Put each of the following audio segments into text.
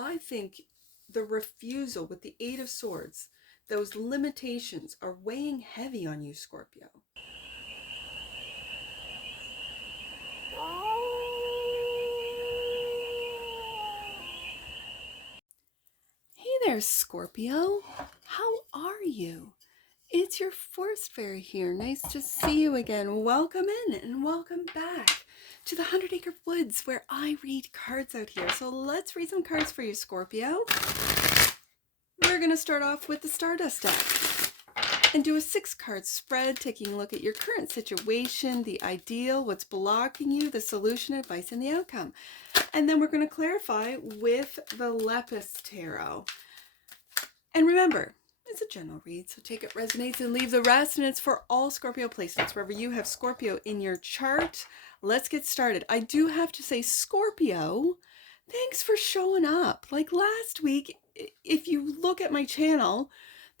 I think the refusal with the Eight of Swords, those limitations are weighing heavy on you, Scorpio. Hey there, Scorpio. How are you? It's your forest fairy here. Nice to see you again. Welcome in and welcome back to the 100 Acre Woods where I read cards out here. So let's read some cards for you, Scorpio. We're going to start off with the Stardust deck and do a 6-card spread, taking a look at your current situation, the ideal, what's blocking you, the solution, advice, and the outcome. And then we're going to clarify with the LEPUS Tarot. And remember, it's a general read, so take it resonates and leave the rest. And it's for all Scorpio placements, wherever you have Scorpio in your chart. Let's get started. I do have to say, Scorpio, thanks for showing up. Like last week, if you look at my channel,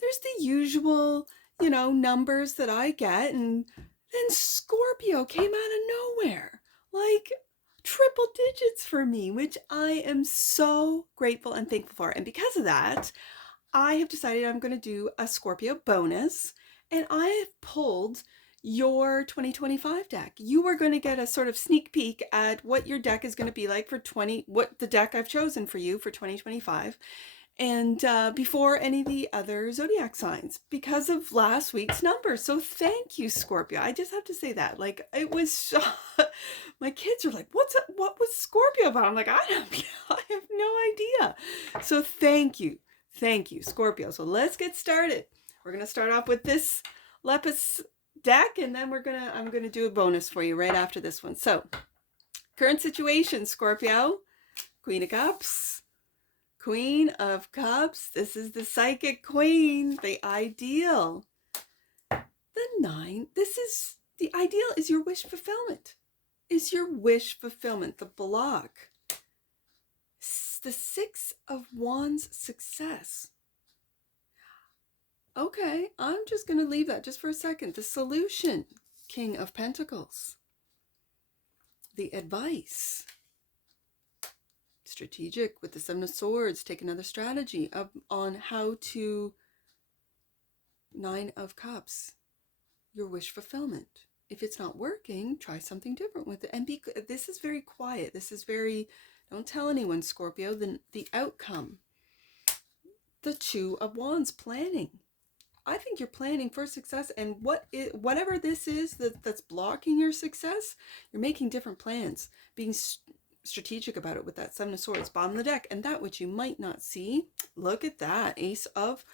there's the usual, numbers that I get. And then Scorpio came out of nowhere. Like triple digits for me, which I am so grateful and thankful for. And because of that, I have decided I'm going to do a Scorpio bonus, and I have pulled your 2025 deck. You are going to get a sort of sneak peek at what your deck is going to be like for what the deck I've chosen for you for 2025, and before any of the other zodiac signs, because of last week's numbers. So thank you, Scorpio. I just have to say that. Like, it was my kids are like, what was Scorpio about? I'm like, I have no idea. So thank you, Scorpio. So let's get started. We're gonna start off with this LEPUS deck, and then I'm gonna do a bonus for you right after this one. So current situation, Scorpio, Queen of Cups. Queen of Cups, this is the psychic queen, the ideal. The 9, the ideal is your wish fulfillment. The block. The 6 of Wands, success. Okay, I'm just going to leave that just for a second. The solution, King of Pentacles. The advice, strategic with the 7 of Swords. Take another strategy on how to 9 of Cups, your wish fulfillment. If it's not working, try something different with it. And this is very quiet. This is very, don't tell anyone, Scorpio. The outcome, the 2 of Wands, planning. I think you're planning for success, and whatever this is that's blocking your success, you're making different plans, being strategic about it with that 7 of Swords, bottom of the deck. And that which you might not see, look at that, Ace of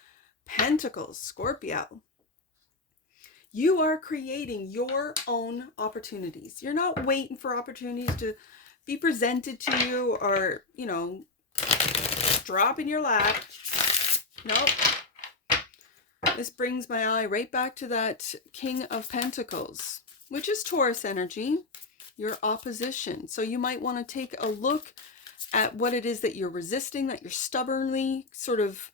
Pentacles, Scorpio. You are creating your own opportunities. You're not waiting for opportunities to be presented to you or, drop in your lap. Nope. This brings my eye right back to that King of Pentacles, which is Taurus energy, your opposition. So you might want to take a look at what it is that you're resisting, that you're stubbornly sort of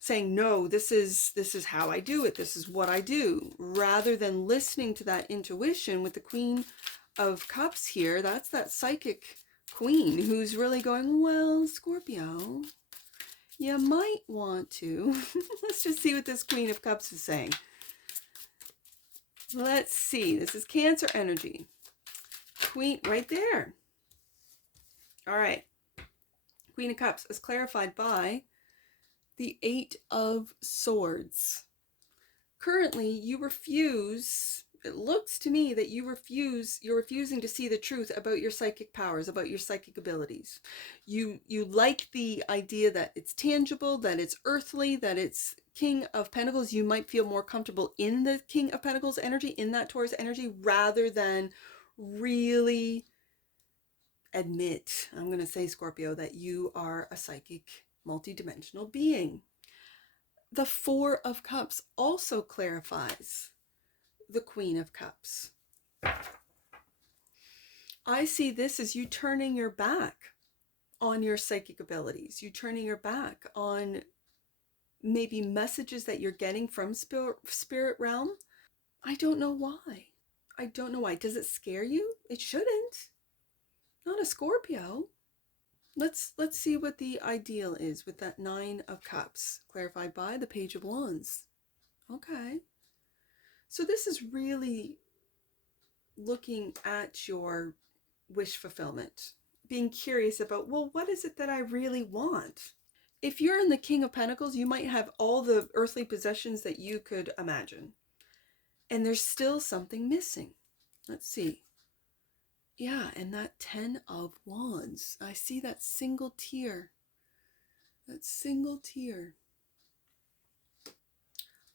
saying, no, this is how I do it. This is what I do, rather than listening to that intuition with the Queen of Cups here. That's that psychic queen who's really going, well, Scorpio, you might want to. Let's just see what this Queen of Cups is saying. Let's see. This is Cancer energy. Queen right there. All right. Queen of Cups is clarified by the 8 of Swords. Currently, you refuse, it looks to me that you're refusing to see the truth about your psychic powers, about your psychic abilities. You like the idea that it's tangible, that it's earthly, that it's King of Pentacles. You might feel more comfortable in the King of Pentacles energy, in that Taurus energy, rather than really admit, I'm going to say, Scorpio, that you are a psychic multidimensional being. The 4 of Cups also clarifies the Queen of Cups. I see this as you turning your back on your psychic abilities. You turning your back on maybe messages that you're getting from spirit realm. I don't know why. Does it scare you? It shouldn't. Not a Scorpio. Let's see what the ideal is with that Nine of Cups, clarified by the Page of Wands. Okay. So this is really looking at your wish fulfillment, being curious about, well, what is it that I really want? If you're in the King of Pentacles, you might have all the earthly possessions that you could imagine, and there's still something missing. Let's see. Yeah, and that Ten of Wands. I see that single tear. That single tear.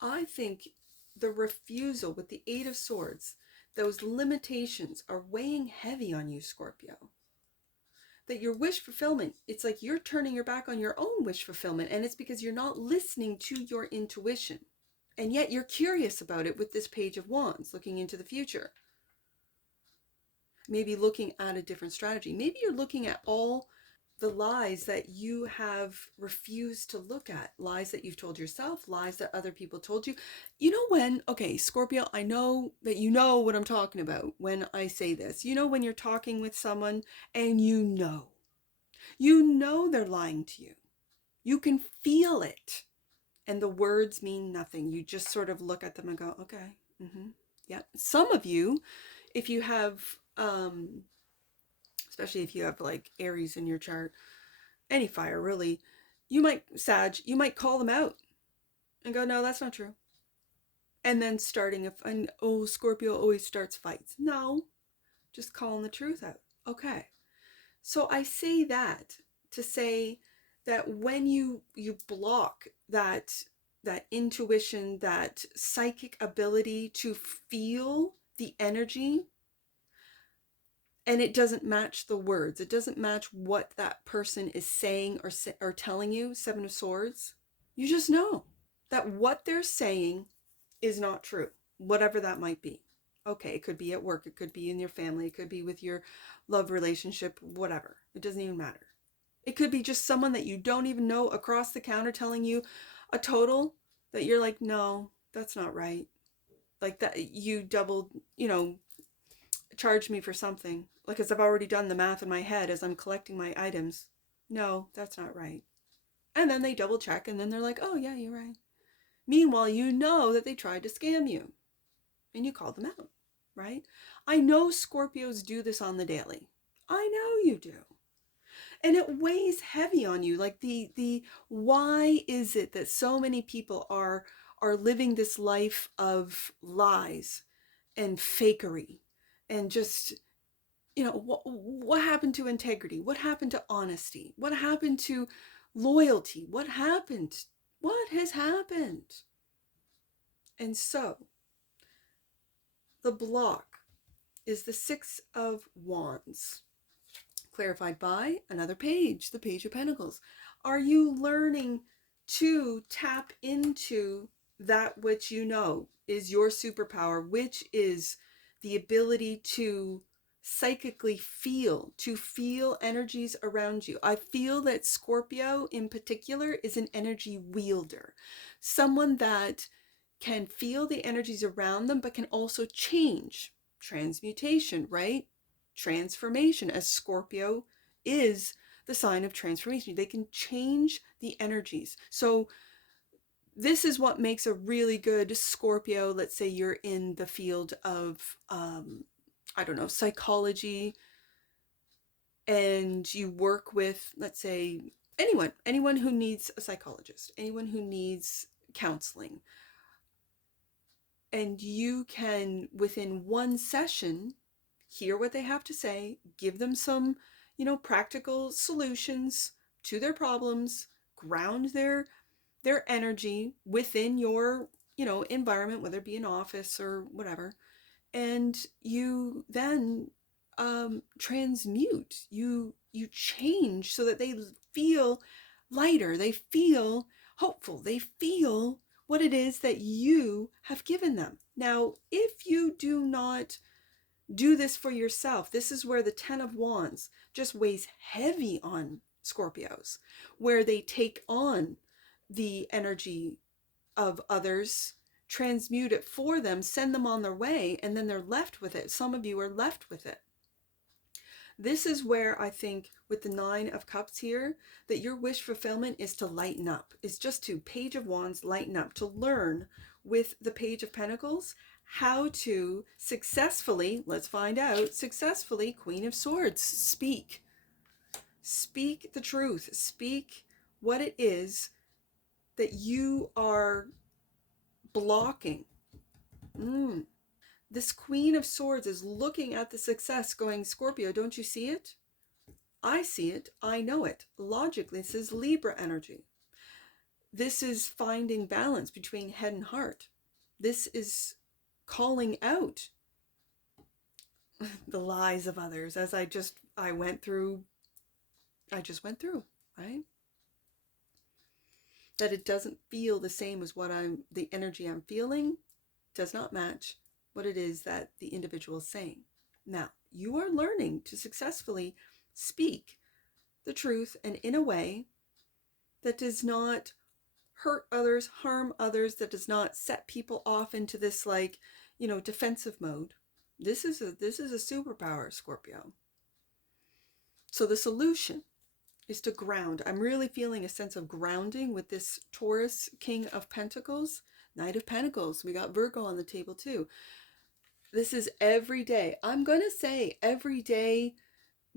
I think the refusal with the Eight of Swords, those limitations are weighing heavy on you, Scorpio. That your wish fulfillment, it's like you're turning your back on your own wish fulfillment, and it's because you're not listening to your intuition. And yet you're curious about it with this Page of Wands, looking into the future. Maybe looking at a different strategy. Maybe you're looking at all the lies that you have refused to look at, lies that you've told yourself, lies that other people told you. You know when, okay, Scorpio, I know that you know what I'm talking about when I say this. You know when you're talking with someone and you know they're lying to you. You can feel it. And the words mean nothing. You just sort of look at them and go, okay, yeah. Some of you, if you have, especially if you have like Aries in your chart, any fire really, you might call them out and go, no, that's not true. And then Scorpio always starts fights. No, just calling the truth out. Okay. So I say that to say that when you block that intuition, that psychic ability to feel the energy, and it doesn't match the words, it doesn't match what that person is saying or telling you, Seven of Swords, you just know that what they're saying is not true, whatever that might be. Okay, it could be at work, it could be in your family, it could be with your love relationship, whatever. It doesn't even matter. It could be just someone that you don't even know across the counter telling you a total that you're like, no, that's not right. Like that you doubled, charged me for something. Like as I've already done the math in my head as I'm collecting my items. No, that's not right. And then they double check and then they're like, oh yeah, you're right. Meanwhile, you know that they tried to scam you and you called them out, right? I know Scorpios do this on the daily. I know you do. And it weighs heavy on you. Like the why is it that so many people are living this life of lies and fakery and just, what happened to integrity? What happened to honesty? What happened to loyalty? What happened? What has happened? And so the block is the Six of Wands, clarified by another page, the Page of Pentacles. Are you learning to tap into that which you know is your superpower, which is the ability to psychically feel energies around you? I feel that Scorpio in particular is an energy wielder, someone that can feel the energies around them, but can also change. Transmutation, right? Transformation, as Scorpio is the sign of transformation. They can change the energies. So this is what makes a really good Scorpio. Let's say you're in the field of, psychology, and you work with, let's say, anyone who needs a psychologist, anyone who needs counseling. And you can, within one session, hear what they have to say, give them some, practical solutions to their problems, ground their energy within your, environment, whether it be an office or whatever. And you then transmute, you change so that they feel lighter, they feel hopeful, they feel what it is that you have given them. Now, if you do not do this for yourself, this is where the Ten of Wands just weighs heavy on Scorpios, where they take on the energy of others, transmute it for them, send them on their way, and then they're left with it. Some of you are left with it. This is where I think with the Nine of Cups here, that your wish fulfillment is to lighten up. It's just to Page of Wands, lighten up, to learn with the Page of Pentacles how to successfully, let's find out, successfully, Queen of Swords, speak. Speak the truth. Speak what it is that you are blocking. This Queen of Swords is looking at the success going, Scorpio, don't you see it? I see it. I know it. Logically, this is Libra energy. This is finding balance between head and heart. This is calling out the lies of others, as I just went through, right? That it doesn't feel the same as the energy I'm feeling does not match what it is that the individual is saying. Now, you are learning to successfully speak the truth, and in a way that does not hurt others, harm others, that does not set people off into this defensive mode. This is a superpower, Scorpio. So the solution is to ground. I'm really feeling a sense of grounding with this Taurus King of Pentacles, Knight of Pentacles. We got Virgo on the table too. This is every day. I'm going to say every day,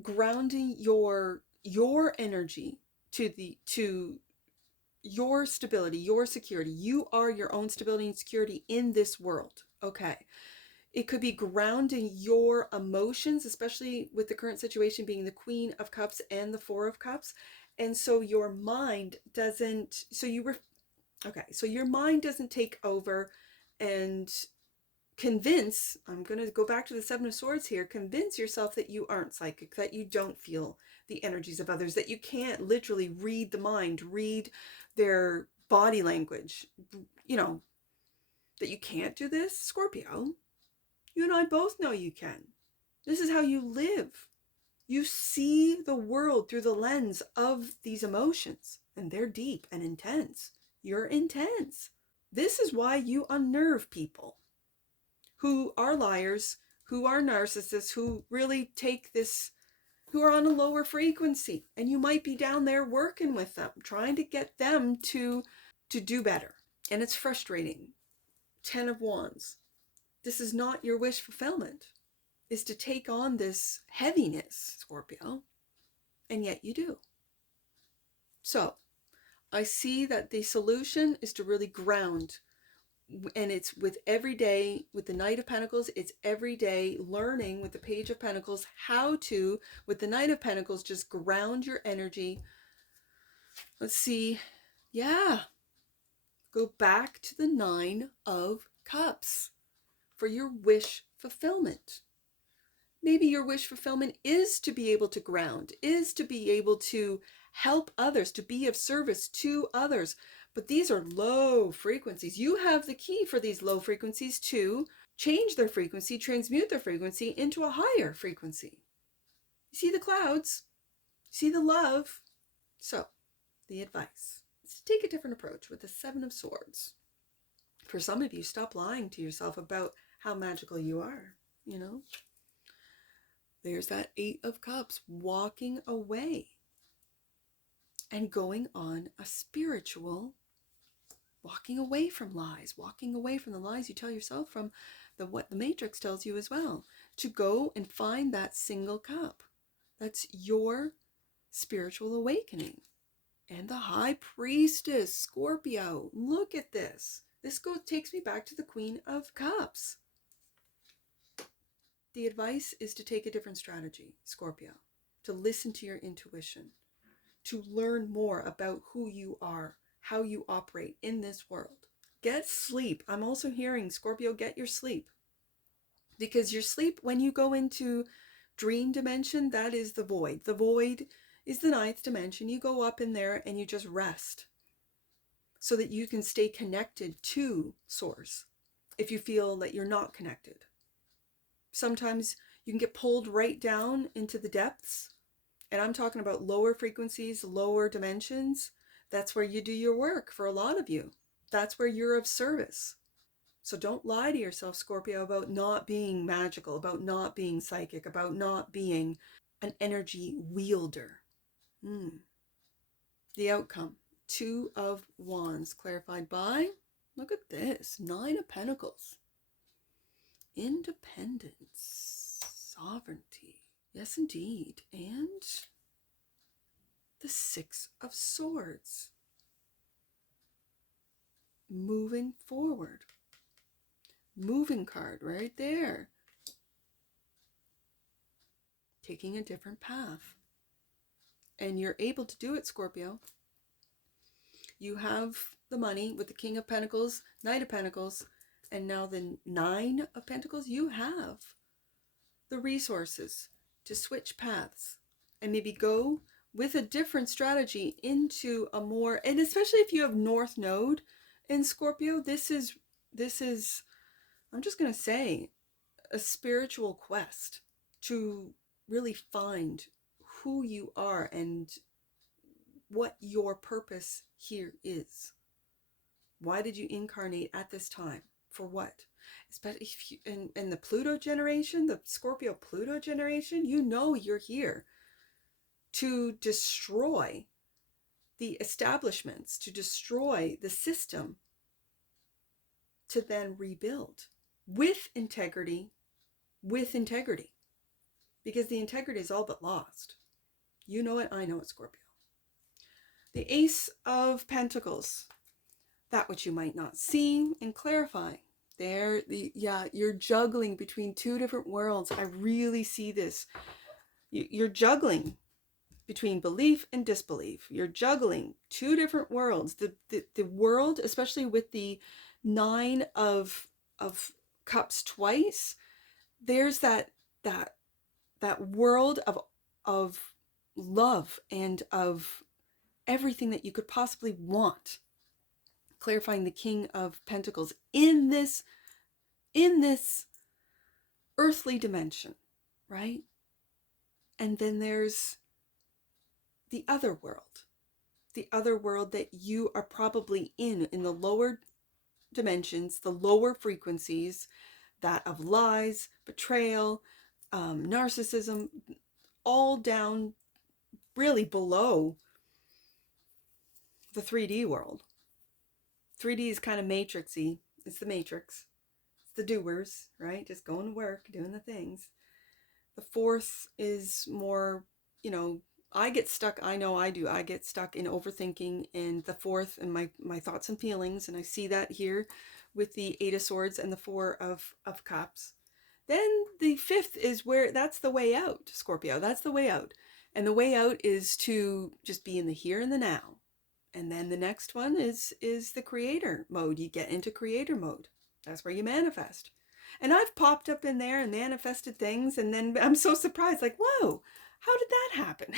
grounding your energy to your stability, your security. You are your own stability and security in this world. Okay. It could be grounding your emotions, especially with the current situation being the Queen of Cups and the Four of Cups. And so your mind doesn't, so your mind doesn't take over and convince, I'm going to go back to the Seven of Swords here, convince yourself that you aren't psychic, that you don't feel the energies of others, that you can't literally read the mind, read their body language, that you can't do this, Scorpio. You and I both know you can. This is how you live. You see the world through the lens of these emotions, and they're deep and intense. You're intense. This is why you unnerve people who are liars, who are narcissists, who really take this, who are on a lower frequency. And you might be down there working with them, trying to get them to do better. And it's frustrating. 10 of Wands. This is not your wish fulfillment, is to take on this heaviness, Scorpio, and yet you do. So I see that the solution is to really ground, and it's with every day, with the Knight of Pentacles, it's every day learning with the Page of Pentacles how to, with the Knight of Pentacles, just ground your energy. Let's see. Yeah. Go back to the Nine of Cups for your wish fulfillment. Maybe your wish fulfillment is to be able to ground, is to be able to help others, to be of service to others. But these are low frequencies. You have the key for these low frequencies to change their frequency, transmute their frequency into a higher frequency. You see the clouds, you see the love. So the advice is to take a different approach with the Seven of Swords. For some of you, stop lying to yourself about how magical you are, There's that Eight of Cups, walking away and going on a spiritual, walking away from lies, walking away from the lies you tell yourself, from what the Matrix tells you as well, to go and find that single cup. That's your spiritual awakening. And the High Priestess, Scorpio, look at this. This takes me back to the Queen of Cups. The advice is to take a different strategy, Scorpio, to listen to your intuition, to learn more about who you are, how you operate in this world. Get sleep. I'm also hearing, Scorpio, get your sleep. Because your sleep, when you go into dream dimension, that is the void. The void is the ninth dimension. You go up in there and you just rest so that you can stay connected to Source if you feel that you're not connected. Sometimes you can get pulled right down into the depths. And I'm talking about lower frequencies, lower dimensions. That's where you do your work for a lot of you. That's where you're of service. So don't lie to yourself, Scorpio, about not being magical, about not being psychic, about not being an energy wielder. The outcome, 2 of Wands, clarified by, look at this, 9 of Pentacles. Independence, sovereignty. Yes, indeed. And the 6 of Swords. Moving forward. Moving card right there. Taking a different path. And you're able to do it, Scorpio. You have the money with the King of Pentacles, Knight of Pentacles, and now the 9 of Pentacles. You have the resources to switch paths and maybe go with a different strategy into a more, and especially if you have North Node in Scorpio, this is, I'm just going to say, a spiritual quest to really find who you are and what your purpose here is. Why did you incarnate at this time? For what? Especially if you, in the Pluto generation, the Scorpio Pluto generation, you know you're here to destroy the establishments, to destroy the system, to then rebuild with integrity, because the integrity is all but lost. You know it, I know it, Scorpio. The Ace of Pentacles, that which you might not see, and clarify. There, you're juggling between 2 different worlds. I really see this. You're juggling between belief and disbelief. You're juggling 2 different worlds. The world, especially with the 9 of Cups twice, there's that world of love and of everything that you could possibly want. Clarifying the King of Pentacles in this earthly dimension, right? And then there's the other world that you are probably in the lower dimensions, the lower frequencies, that of lies, betrayal, narcissism, all down really below the 3D world. 3D is kind of matrixy. It's the matrix. It's the doers, right? Just going to work, doing the things. The 4th is more, I get stuck. I know I do. I get stuck in overthinking, and the 4th and my thoughts and feelings. And I see that here with the 8 of Swords and the 4 of Cups. Then the 5th is where, that's the way out, Scorpio. That's the way out. And the way out is to just be in the here and the now. And then the next one is the creator mode. You get into creator mode. That's where you manifest. And I've popped up in there and manifested things, and then I'm so surprised, like, whoa, how did that happen?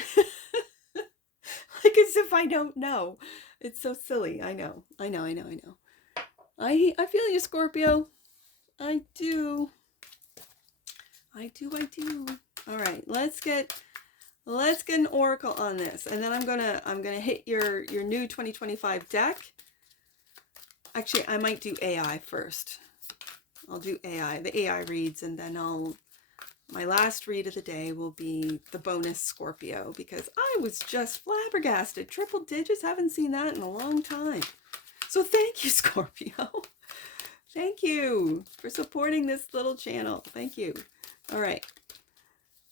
Like as if I don't know. It's so silly. I know. I feel you, Scorpio. I do. All right, let's get an oracle on this, and then I'm gonna hit your new 2025 deck. Actually, I might do AI first. I'll do AI, the AI reads, and then my last read of the day will be the bonus Scorpio, because I was just flabbergasted. Triple digits, haven't seen that in a long time. So thank you, Scorpio. Thank you for supporting this little channel. Thank you. All right,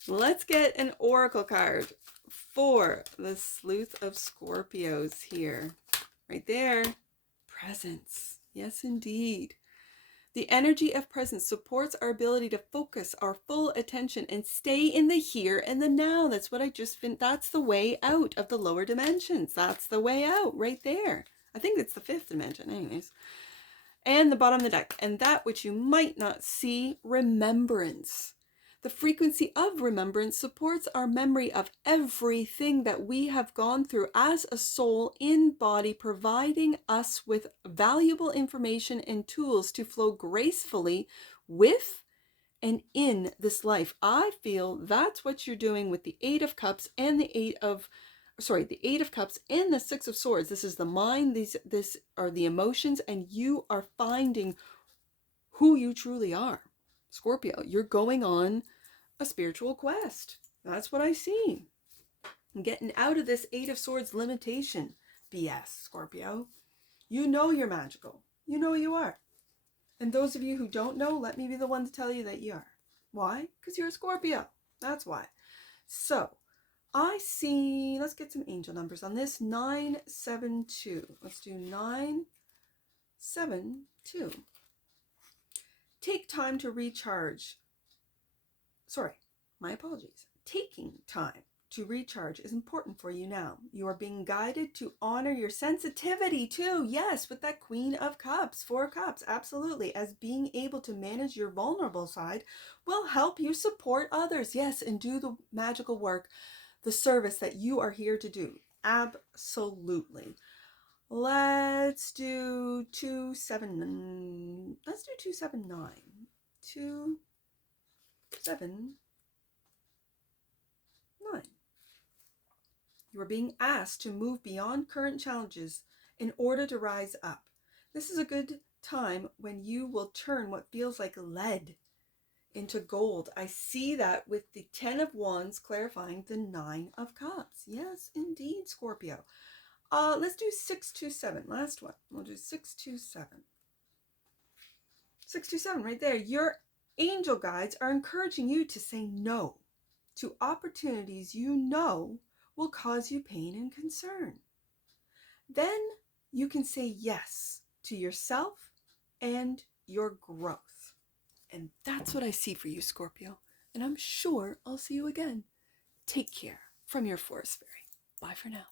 let's get an oracle card for the sleuth of Scorpios here. Right there. Presence. Yes, indeed. The energy of presence supports our ability to focus our full attention and stay in the here and the now. That's what that's the way out of the lower dimensions. That's the way out right there. I think it's the 5th dimension anyways. And the bottom of the deck. And that which you might not see, remembrance. The frequency of remembrance supports our memory of everything that we have gone through as a soul in body, providing us with valuable information and tools to flow gracefully with and in this life. I feel that's what you're doing with the 8 of Cups and the 8 of Cups and the 6 of Swords. This is the mind, this are the emotions, and you are finding who you truly are. Scorpio, you're going on a spiritual quest. That's what I see. I'm getting out of this Eight of Swords limitation BS, Scorpio. You know you're magical. You know you are. And those of you who don't know, let me be the one to tell you that you are. Why? Because you're a Scorpio. That's why. So, I see, let's get some angel numbers on this. 972. Let's do 972. Take time to recharge. Sorry, my apologies. Taking time to recharge is important for you now. You are being guided to honor your sensitivity too. Yes, with that Queen of Cups, 4 Cups, absolutely. As being able to manage your vulnerable side will help you support others. Yes, and do the magical work, the service that you are here to do. Absolutely. Let's do 279. Let's do 279. 279. You are being asked to move beyond current challenges in order to rise up. This is a good time when you will turn what feels like lead into gold. I see that with the 10 of Wands clarifying the 9 of Cups. Yes, indeed, Scorpio. Let's do 627. Last one. We'll do 627. 627 right there. Your angel guides are encouraging you to say no to opportunities you know will cause you pain and concern. Then you can say yes to yourself and your growth. And that's what I see for you, Scorpio. And I'm sure I'll see you again. Take care from your forest fairy. Bye for now.